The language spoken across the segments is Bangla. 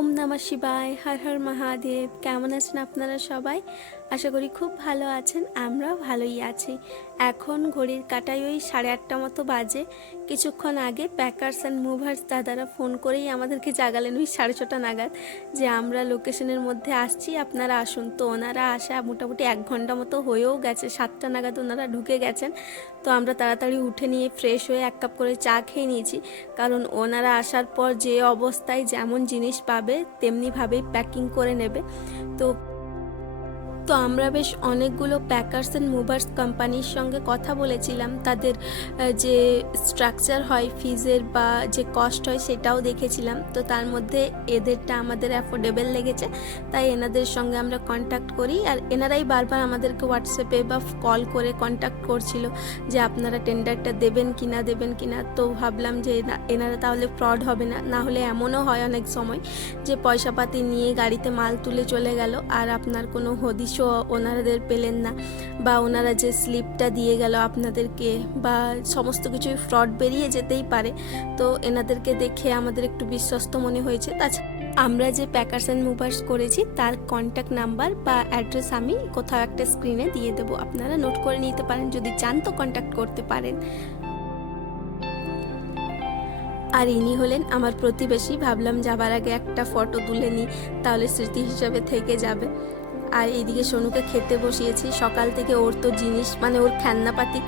ওম নমঃ শিবায়, হর হর মহাদেব। কেমন আছেন আপনারা সবাই? আশা করি খুব ভালো আছেন, আমরাও ভালোই আছি। এখন ঘড়ির কাঁটায় ওই 8:30 মতো বাজে। কিছুক্ষণ আগে প্যাকার্স অ্যান্ড মুভার্স দাদারা ফোন করেই আমাদেরকে জাগালেন ওই 6:30 নাগাদ যে আমরা লোকেশনের মধ্যে আসছি, আপনারা আসুন। তো ওনারা আসা মোটামুটি 1 ঘন্টা মতো হয়েও গেছে, 7টা নাগাদ ওনারা ঢুকে গেছেন। তো আমরা তাড়াতাড়ি উঠে নিয়ে ফ্রেশ হয়ে 1 কাপ করে চা খেয়ে নিয়েছি, কারণ ওনারা আসার পর যে অবস্থায় যেমন জিনিস পাবে তেমনিভাবেই প্যাকিং করে নেবে। তো আমরা বেশ অনেকগুলো প্যাকার্স অ্যান্ড মুভার্স কোম্পানির সঙ্গে কথা বলেছিলাম, তাদের যে স্ট্রাকচার হয় ফিজের বা যে কস্ট হয় সেটাও দেখেছিলাম। তো তার মধ্যে এদেরটা আমাদের অ্যাফোর্ডেবল লেগেছে, তাই এনাদের সঙ্গে আমরা কন্ট্যাক্ট করি। আর এনারাই বারবার আমাদেরকে হোয়াটসঅ্যাপে বা কল করে কন্ট্যাক্ট করছিল যে আপনারা টেন্ডারটা দেবেন কি না দেবেন কি না। তো ভাবলাম যে এনারা তাহলে ফ্রড হবে না, না হলে এমনও হয় অনেক সময় যে পয়সাপাতি নিয়ে গাড়িতে মাল তুলে চলে গেল আর আপনার কোনো হদিশও ওনাদের পেলেন না, বা ওনারা যে স্লিপটা দিয়ে গেল আপনাদেরকে, বা সমস্ত কিছুই ফ্রড বেরিয়ে যেতেই পারে। তো এনাদেরকে দেখে আমাদের একটু বিশ্বস্ত মনে হয়েছে। তাছাড়া আমরা যে প্যাকার্স অ্যান্ড মুভার্স করেছি তার কন্ট্যাক্ট নাম্বার বা অ্যাড্রেস আমি কোথাও একটা স্ক্রিনে দিয়ে দেবো, আপনারা নোট করে নিতে পারেন, যদি চান তো কন্ট্যাক্ট করতে পারেন। আর ইনি হলেন আমার প্রতিবেশী। ভাবলাম যাবার আগে একটা ফটো তুলে নিই, তাহলে স্মৃতি হিসাবে থেকে যাবে। আর এইদিকে সোনুকে খেতে বসিয়েছি। সকাল থেকে ওর তো জিনিস মানে ওর খেলনাপাতি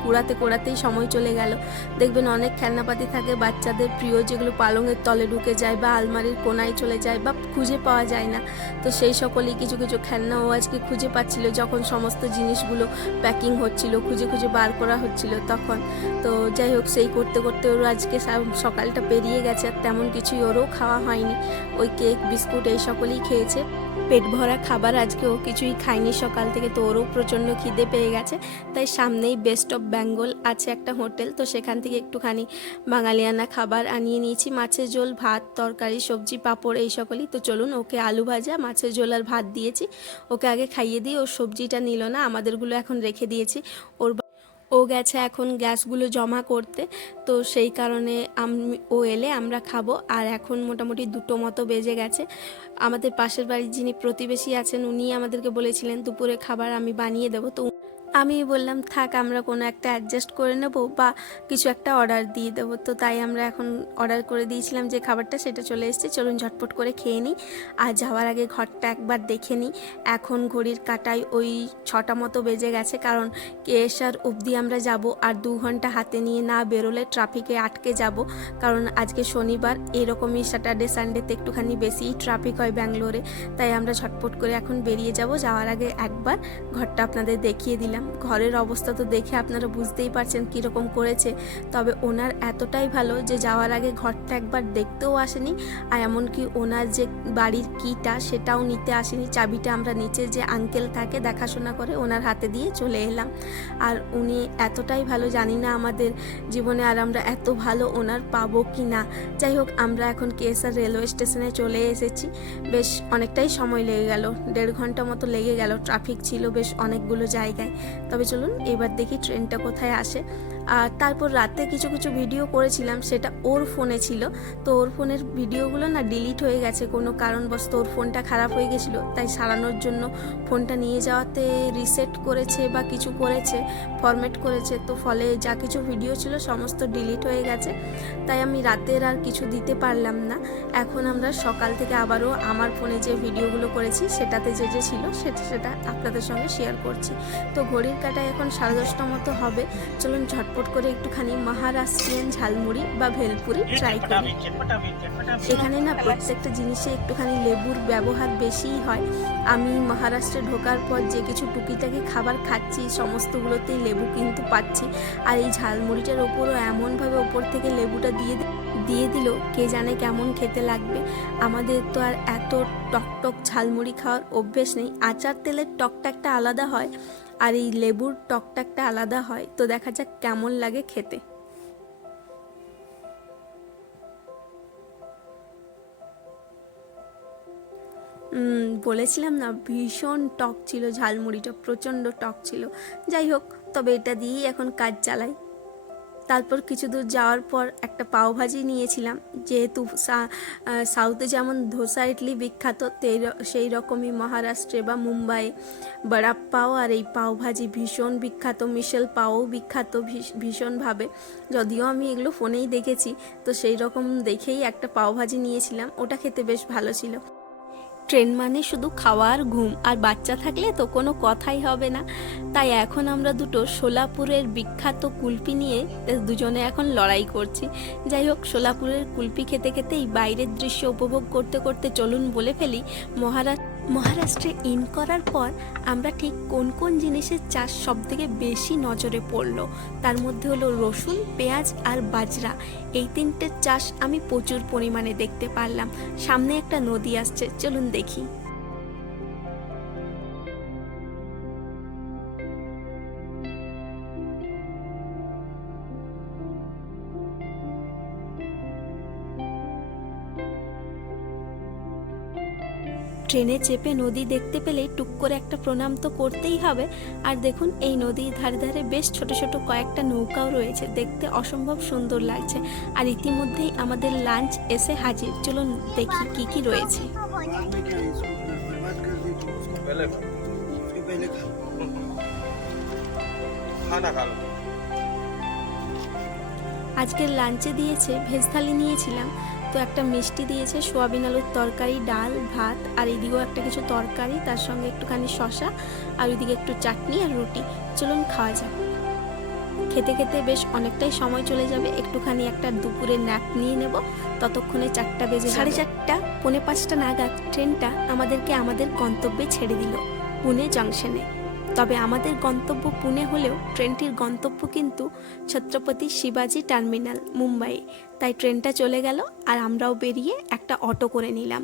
কুড়াতেই সময় চলে গেল। দেখবেন অনেক খেলনাপাতি থাকে বাচ্চাদের প্রিয়, যেগুলো পালঙের তলে ঢুকে যায় বা আলমারির কোনায় চলে যায় বা খুঁজে পাওয়া যায় না। তো সেই সকলেই কিছু কিছু খেলনা ও আজকে খুঁজে পাচ্ছিল, যখন সমস্ত জিনিসগুলো প্যাকিং হচ্ছিল, খুঁজে বার করা হচ্ছিল তখন। তো যাই হোক, সেই করতে করতে ওর আজকে সকালটা পেরিয়ে গেছে, আর তেমন কিছুই ওরও খাওয়া হয়নি। ওই কেক বিস্কুট এই সকলেই খেয়েছে। পেট ভরা খাবার আজকে ও কিছুই খায়নি সকাল থেকে। তো ওরও প্রচণ্ড খিদে পেয়ে গেছে, তাই সামনেই বেস্ট অফ বেঙ্গল আছে একটা হোটেল, তো সেখান থেকে একটুখানি বাঙালিয়ানা খাবার আনিয়ে নিয়েছি। মাছের ঝোল, ভাত, তরকারি, সবজি, পাঁপড় এই সকলই। তো চলুন, ওকে আলু ভাজা, মাছের ঝোল আর ভাত দিয়েছি। ওকে আগে খাইয়ে দিই, ওর সবজিটা নিল না, আমাদেরগুলো এখন রেখে দিয়েছি। ও গেছে এখন গ্যাসগুলো জমা করতে, তো সেই কারণে ও এলে আমরা খাবো। আর এখন মোটামুটি 2টো মতো বেজে গেছে। আমাদের পাশের বাড়ির যিনি প্রতিবেশী আছেন উনি আমাদেরকে বলেছিলেন দুপুরে খাবার আমি বানিয়ে দেবো। তো আমি বললাম থাক, আমরা কোনো একটা অ্যাডজাস্ট করে নেব বা কিছু একটা অর্ডার দিয়ে দেবো। তো তাই আমরা এখন অর্ডার করে দিয়েছিলাম যে খাবারটা, সেটা চলে এসেছে। চলুন ঝটপট করে খেয়ে নিই, আর যাওয়ার আগে ঘরটা একবার দেখে নিই। এখন ঘড়ির কাঁটায় ওই 6টা মতো বেজে গেছে, কারণ কেএসআর অবধি আমরা যাব, আর 2 ঘন্টা হাতে নিয়ে না বেরোলে ট্রাফিকে আটকে যাব। কারণ আজকে শনিবার, এরকমই স্যাটারডে সানডেতে একটুখানি বেশিই ট্রাফিক হয় ব্যাঙ্গালোরে। তাই আমরা ঝটপট করে এখন বেরিয়ে যাব। যাওয়ার আগে একবার ঘরটা আপনাদের দেখিয়ে দিলাম। ঘরের অবস্থা তো দেখে আপনারা বুঝতেই পারছেন কীরকম করেছে। তবে ওনার এতটাই ভালো যে যাওয়ার আগে ঘরটা একবার দেখতেও আসেনি, আর এমনকি ওনার যে বাড়ির কিটা সেটাও নিতে আসেনি। চাবিটা আমরা নিচে যে আঙ্কেল থাকে দেখাশোনা করে, ওনার হাতে দিয়ে চলে এলাম। আর উনি এতটাই ভালো, জানি না আমাদের জীবনে আর আমরা এত ভালো ওনার পাবো কি না। যাই হোক, আমরা এখন কেএসআর রেলওয়ে স্টেশনে চলে এসেছি। বেশ অনেকটাই সময় লেগে গেল, 1.5 ঘন্টা মতো লেগে গেল। ট্রাফিক ছিল বেশ অনেকগুলো জায়গায়। তবে চলুন এবার দেখি ট্রেনটা কোথায় আসে। আর তারপর রাতে কিছু কিছু ভিডিও করেছিলাম, সেটা ওর ফোনে ছিল। তো ওর ফোনের ভিডিওগুলো না ডিলিট হয়ে গেছে কোনো কারণবশত, ওর ফোনটা খারাপ হয়ে গেছিলো, তাই সারানোর জন্য ফোনটা নিয়ে যাওয়াতে রিসেট করেছে বা কিছু করেছে, ফরম্যাট করেছে। তো ফলে যা কিছু ভিডিও ছিল সমস্ত ডিলিট হয়ে গেছে, তাই আমি রাতের আর কিছু দিতে পারলাম না। এখন আমরা সকাল থেকে আবারও আমার ফোনে যে ভিডিওগুলো করেছি সেটাতে যে যে ছিল সেটা আপনাদের সঙ্গে শেয়ার করছি। তো ঘড়ির কাঁটায় এখন 10:30 মতো হবে। চলুন ঝটপট করে একটুখানি মহারাষ্ট্রিয়ান ঝালমুড়ি বা ভেলপুরি ট্রাই করি। এখানে না প্রত্যেকটা জিনিসে একটুখানি লেবুর ব্যবহার বেশিই হয়। আমি মহারাষ্ট্রে ঢোকার পর যে কিছু টুকিটাকি খাবার খাচ্ছি সমস্তগুলোতেই লেবু কিন্তু পাচ্ছি। আর এই ঝালমুড়িটার ওপরও এমনভাবে ওপর থেকে লেবুটা দিয়ে দিল, কে জানে কেমন খেতে লাগবে। আমাদের তো আর এত টকটক ঝালমুড়ি খাওয়ার অভ্যেস নেই। আচার তেলের টকটা একটা আলাদা হয়, আর এই লেবুর টকটা একটা আলাদা হয়। তো দেখা যাক কেমন লাগে খেতে। বলেছিলাম না ভীষণ টক ছিল, ঝালমুড়িটা প্রচণ্ড টক ছিল। যাই হোক, তবে এটা দিয়েই এখন কাজ চালাই। তারপর কিছু দূর যাওয়ার পর একটা পাওভাজি নিয়েছিলাম। যেহেতু সাউথে যেমন ধোসা ইডলি বিখ্যাত, সেই রকমই মহারাষ্ট্রে বা মুম্বাই বড়া পাও আর এই পাওভাজি ভীষণ বিখ্যাত। মিশেল পাও বিখ্যাত ভীষণভাবে, যদিও আমি এগুলো ফোনেই দেখেছি। তো সেই রকম দেখেই একটা পাওভাজি নিয়েছিলাম, ওটা খেতে বেশ ভালো ছিল। ট্রেন মানে শুধু খাওয়া আর ঘুম, আর বাচ্চা থাকলে তো কোনো কথাই হবে না। তাই এখন আমরা দুটো সোলাপুরের বিখ্যাত কুলপি নিয়ে দুজনে এখন লড়াই করছি। যাই হোক, সোলাপুরের কুলপি খেতে খেতেই বাইরের দৃশ্য উপভোগ করতে করতে চলুন বলে ফেলি মহারাষ্ট্রে ইন করার পর আমরা ঠিক কোন কোন জিনিসের চাষ সব থেকে বেশি নজরে পড়লো। তার মধ্যে হলো রসুন, পেঁয়াজ আর বাজরা। এই তিনটের চাষ আমি প্রচুর পরিমাণে দেখতে পারলাম। সামনে একটা নদী আসছে, চলুন দেখি। ট্রেনে চেপে নদী দেখতে পেলেই টুক করে একটা প্রণাম তো করতেই হবে। আর দেখুন, এই নদীর ধারে ধারে বেশ ছোট ছোট কয়েকটা নৌকাও রয়েছে, দেখতে অসম্ভব সুন্দর লাগছে। আর ইতিমধ্যেই আমাদের লাঞ্চ এসে হাজির, চলুন দেখি কি কি রয়েছে। আজকের লাঞ্চে দিয়েছে ভেজ থালি নিয়েছিলাম, তো একটা মিষ্টি দিয়েছে, সোয়াবিন আলুর তরকারি, ডাল, ভাত, আর এদিকেও একটা কিছু তরকারি, তার সঙ্গে একটুখানি শসা, আর ওইদিকে একটু চাটনি আর রুটি। চলুন খাওয়া যাক। খেতে খেতে বেশ অনেকটাই সময় চলে যাবে, একটুখানি একটা দুপুরে ন্যাপ নিয়ে নেব। ততক্ষণে 4টা বেজে, 4:30, 4:45 নাগাদ ট্রেনটা আমাদেরকে আমাদের গন্তব্যে ছেড়ে দিল, পুনে জংশনে। তবে আমাদের গন্তব্য পুনে হলেও ট্রেনটির গন্তব্য কিন্তু ছত্রপতি শিবাজি টার্মিনাল, মুম্বাই। তাই ট্রেনটা চলে গেল আর আমরাও বেরিয়ে একটা অটো করে নিলাম।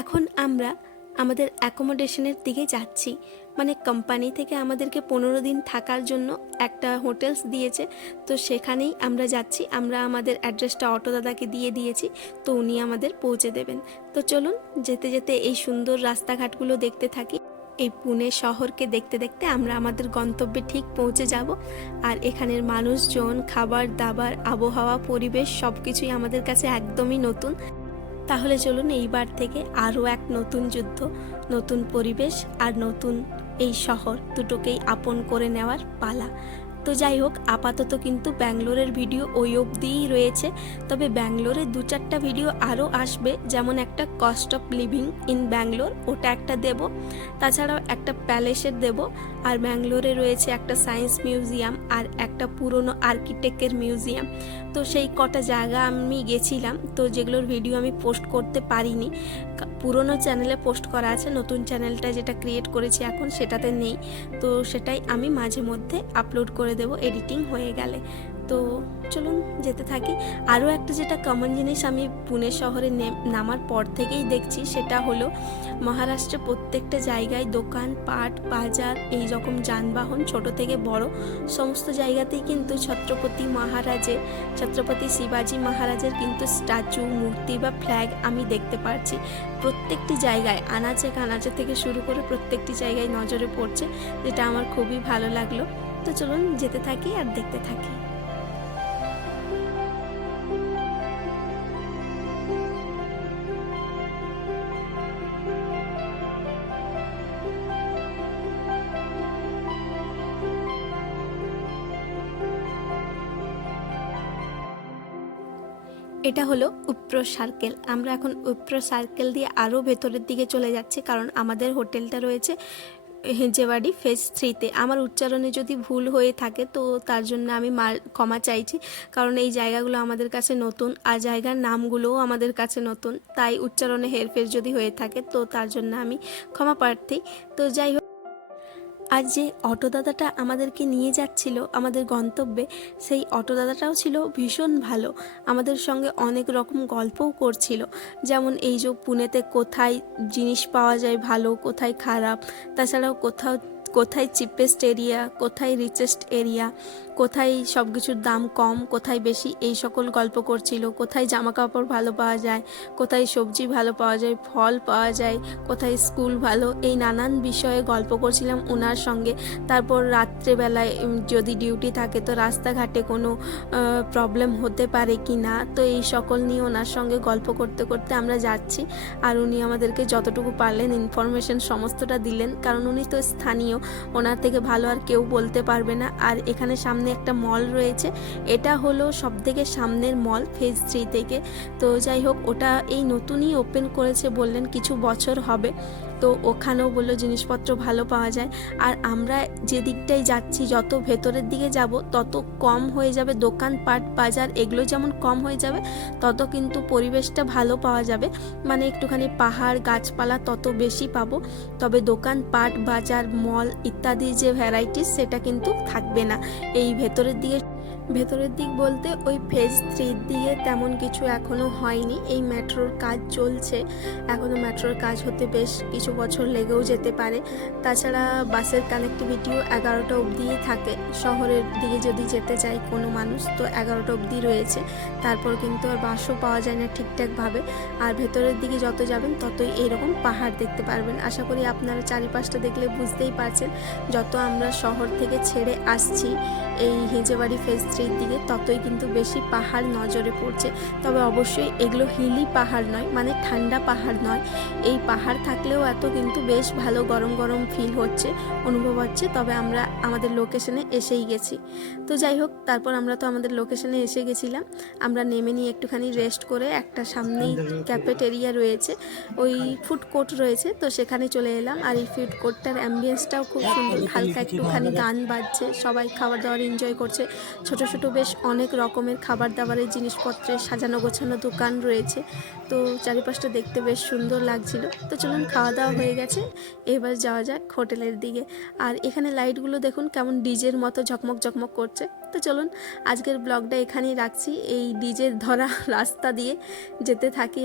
এখন আমরা আমাদের অ্যাকোমোডেশনের দিকে যাচ্ছি। মানে কোম্পানি থেকে আমাদেরকে 15 দিন থাকার জন্য একটা হোটেলস দিয়েছে, তো সেখানেই আমরা যাচ্ছি। আমরা আমাদের অ্যাড্রেসটা অটো দাদাকে দিয়ে দিয়েছি, তো উনি আমাদের পৌঁছে দেবেন। তো চলুন যেতে যেতে এই সুন্দর রাস্তাঘাটগুলো দেখতে থাকি। এই পুনে শহরকে দেখতে দেখতে আমরা আমাদের গন্তব্যে ঠিক পৌঁছে যাব। আর এখানের মানুষজন, খাবার দাবার, আবহাওয়া, পরিবেশ সব কিছুই আমাদের কাছে একদমই নতুন। তাহলে চলুন এইবার থেকে আরও এক নতুন যুদ্ধ, নতুন পরিবেশ আর নতুন এই শহর দুটোকেই আপন করে নেওয়ার পালা। তো যাই হোক, আপাতত কিন্তু ব্যাঙ্গালোরের ভিডিও ওই অবধিই রয়েছে। তবে ব্যাঙ্গালোরে 2-4টা ভিডিও আরও আসবে, যেমন একটা cost of living in Bangalore, ওটা একটা দেব। তাছাড়াও একটা প্যালেসের দেব। আর ব্যাঙ্গালোরে রয়েছে একটা সায়েন্স মিউজিয়াম আর একটা পুরনো আর্কিটেক্টের মিউজিয়াম। তো সেই কটা জায়গা আমি গেছিলাম, তো যেগুলোর ভিডিও আমি পোস্ট করতে পারিনি। পুরনো চ্যানেলে পোস্ট করা আছে, নতুন চ্যানেলটা যেটা ক্রিয়েট করেছি এখন সেটাতে নেই। তো সেটাই আমি মাঝে মধ্যে আপলোড করে দেব এডিটিং হয়ে গেলে। তো চলুন যেতে থাকি। আরও একটা যেটা কমন জিনিস আমি পুনে শহরে নামার পর থেকেই দেখছি, সেটা হলো মহারাষ্ট্রে প্রত্যেকটা জায়গায় দোকান পাট, বাজার, এই রকম যানবাহন ছোট থেকে বড় সমস্ত জায়গাতেই কিন্তু ছত্রপতি শিবাজি মহারাজের কিন্তু স্ট্যাচু, মূর্তি বা ফ্ল্যাগ আমি দেখতে পাচ্ছি। প্রত্যেকটি জায়গায় আনাচে কানাচে থেকে শুরু করে প্রত্যেকটি জায়গায় নজরে পড়ছে, যেটা আমার খুবই ভালো লাগলো। তো চলুন যেতে থাকি আর দেখতে থাকি। এটা হলো উইপ্রো সার্কেল। আমরা এখন উইপ্রো সার্কেল দিয়ে আরও ভেতরের দিকে চলে যাচ্ছি, কারণ আমাদের হোটেলটা রয়েছে হেঞ্জেবাড়ি ফেজ 3-তে। আমার উচ্চারণে যদি ভুল হয়ে থাকে তো তার জন্য আমি ক্ষমা চাইছি, কারণ এই জায়গাগুলো আমাদের কাছে নতুন আর জায়গার নামগুলোও আমাদের কাছে নতুন। তাই উচ্চারণে হেরফের যদি হয়ে থাকে তো তার জন্য আমি ক্ষমা প্রার্থী। তো যাই হোক, আর যে অটো দাদাটা আমাদেরকে নিয়ে যাচ্ছিল আমাদের গন্তব্যে, সেই অটো দাদাটাও ছিল ভীষণ ভালো। আমাদের সঙ্গে অনেক রকম গল্পও করছিল, যেমন এই যে পুনেতে কোথায় জিনিস পাওয়া যায় ভালো, কোথায় খারাপ, তাছাড়াও কোথায় চিপেস্ট এরিয়া, কোথায় রিচেস্ট এরিয়া, কোথায় সব কিছুর দাম কম, কোথায় বেশি, এই সকল গল্প করছিল। কোথায় জামা কাপড় ভালো পাওয়া যায়, কোথায় সবজি ভালো পাওয়া যায়, ফল পাওয়া যায়, কোথায় স্কুল ভালো, এই নানান বিষয়ে গল্প করছিলাম ওনার সঙ্গে। তারপর রাত্রেবেলায় যদি ডিউটি থাকে তো রাস্তাঘাটে কোনো প্রবলেম হতে পারে কি না, তো এই সকল নিয়ে ওনার সঙ্গে গল্প করতে করতে আমরা যাচ্ছি। আর উনি আমাদেরকে যতটুকু পারলেন ইনফরমেশন সমস্তটা দিলেন, কারণ উনি তো স্থানীয়, ওনার থেকে ভালো আর কেউ বলতে পারবে না। আর এখানে সামনে একটা মল রয়েছে, এটা হলো সবথেকে সামনের মল ফেজ 3 থেকে। তো যাই হোক, ওটা এই নতুনই ওপেন করেছে, বললেন কিছু বছর হবে। তো ওখানেও বললো জিনিসপত্র ভালো পাওয়া যায়। আর আমরা যে দিকটাই যাচ্ছি, যত ভেতরের দিকে যাব তত কম হয়ে যাবে দোকানপাট, বাজার, এগুলো যেমন কম হয়ে যাবে তত কিন্তু পরিবেশটা ভালো পাওয়া যাবে। মানে একটুখানি পাহাড় গাছপালা তত বেশি পাবো, তবে দোকানপাট, বাজার, মল ইত্যাদি যে ভ্যারাইটিস সেটা কিন্তু থাকবে না এই ভেতরের দিকে। ভেতরের দিক বলতে ওই ফেজ 3 দিকে তেমন কিছু এখনও হয়নি, এই মেট্রোর কাজ চলছে, এখনও মেট্রোর কাজ হতে বেশ কিছু বছর লেগেও যেতে পারে। তাছাড়া বাসের কানেক্টিভিটিও 11টা অবধিই থাকে, শহরের দিকে যদি যেতে চায় কোনো মানুষ তো 11টা অবধি রয়েছে, তারপর কিন্তু আর বাসও পাওয়া যায় না ঠিকঠাকভাবে। আর ভেতরের দিকে যত যাবেন ততই এইরকম পাহাড় দেখতে পারবেন। আশা করি আপনারা চারিপাশটা দেখলে বুঝতেই পারছেন, যত আমরা শহর থেকে ছেড়ে আসছি এই হিজেবাড়ি ফেজ 3 দিকে ততই কিন্তু বেশি পাহাড় নজরে পড়ছে। তবে অবশ্যই এগুলো হিলি পাহাড় নয়, মানে ঠান্ডা পাহাড় নয়। এই পাহাড় থাকলেও এত কিন্তু বেশ ভালো গরম গরম ফিল হচ্ছে, অনুভব হচ্ছে। তবে আমরা আমাদের লোকেশনে এসেই গেছি। তো যাই হোক, তারপর আমরা তো আমাদের লোকেশনে এসে গেছিলাম। আমরা নেমে নিয়ে একটুখানি রেস্ট করে একটা সামনেই ক্যাফেটেরিয়া রয়েছে, ওই ফুড কোর্ট রয়েছে, তো সেখানে চলে এলাম। আর এই ফুড কোর্টটার অ্যাম্বিয়েন্সটাও খুব সুন্দর, হালকা একটুখানি গান বাজছে, সবাই খাবার দাবার এনজয় করছে। ছোট ছোট বেশ অনেক রকমের খাবার দাবারের জিনিসপত্রের সাজানো গোছানো দোকান রয়েছে, তো চারিপাশটা দেখতে বেশ সুন্দর লাগছিল। তো চলুন, খাওয়া দাওয়া হয়ে গেছে, এবার যাওয়া যাক হোটেলের দিকে। আর এখানে লাইটগুলো দেখুন কেমন ডিজের মতো ঝকমক ঝকমক করছে। তো চলুন, আজকের ব্লগটা এখানেই রাখছি। এই ডিজের ধরা রাস্তা দিয়ে যেতে থাকি।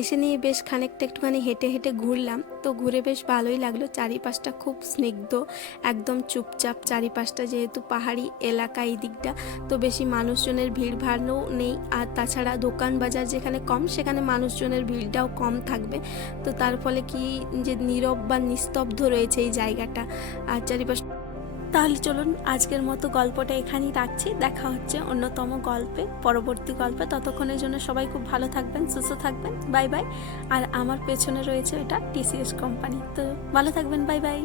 এসে নিয়ে বেশ খানিকটা একটুখানি হেঁটে হেঁটে ঘুরলাম, তো ঘুরে বেশ ভালোই লাগলো। চারিপাশটা খুব স্নিগ্ধ, একদম চুপচাপ চারিপাশটা, যেহেতু পাহাড়ি এলাকা এই দিকটা, তো বেশি মানুষজনের ভিড় ভাড়ও নেই। আর তাছাড়া দোকান বাজার যেখানে কম সেখানে মানুষজনের ভিড়টাও কম থাকবে। তো তার ফলে কি যে নীরব বা নিস্তব্ধ রয়েছে এই জায়গাটা আর চারিপাশ। তাহলে চলুন, আজকের মতো গল্পটা এখানেই রাখছি। দেখা হচ্ছে অন্যতম গল্পে, পরবর্তী গল্পে। ততক্ষণের জন্য সবাই খুব ভালো থাকবেন, সুস্থ থাকবেন। Bye bye. আর আমার পেছনে রয়েছে এটা TCS কোম্পানি, তো ভালো থাকবেন। Bye bye.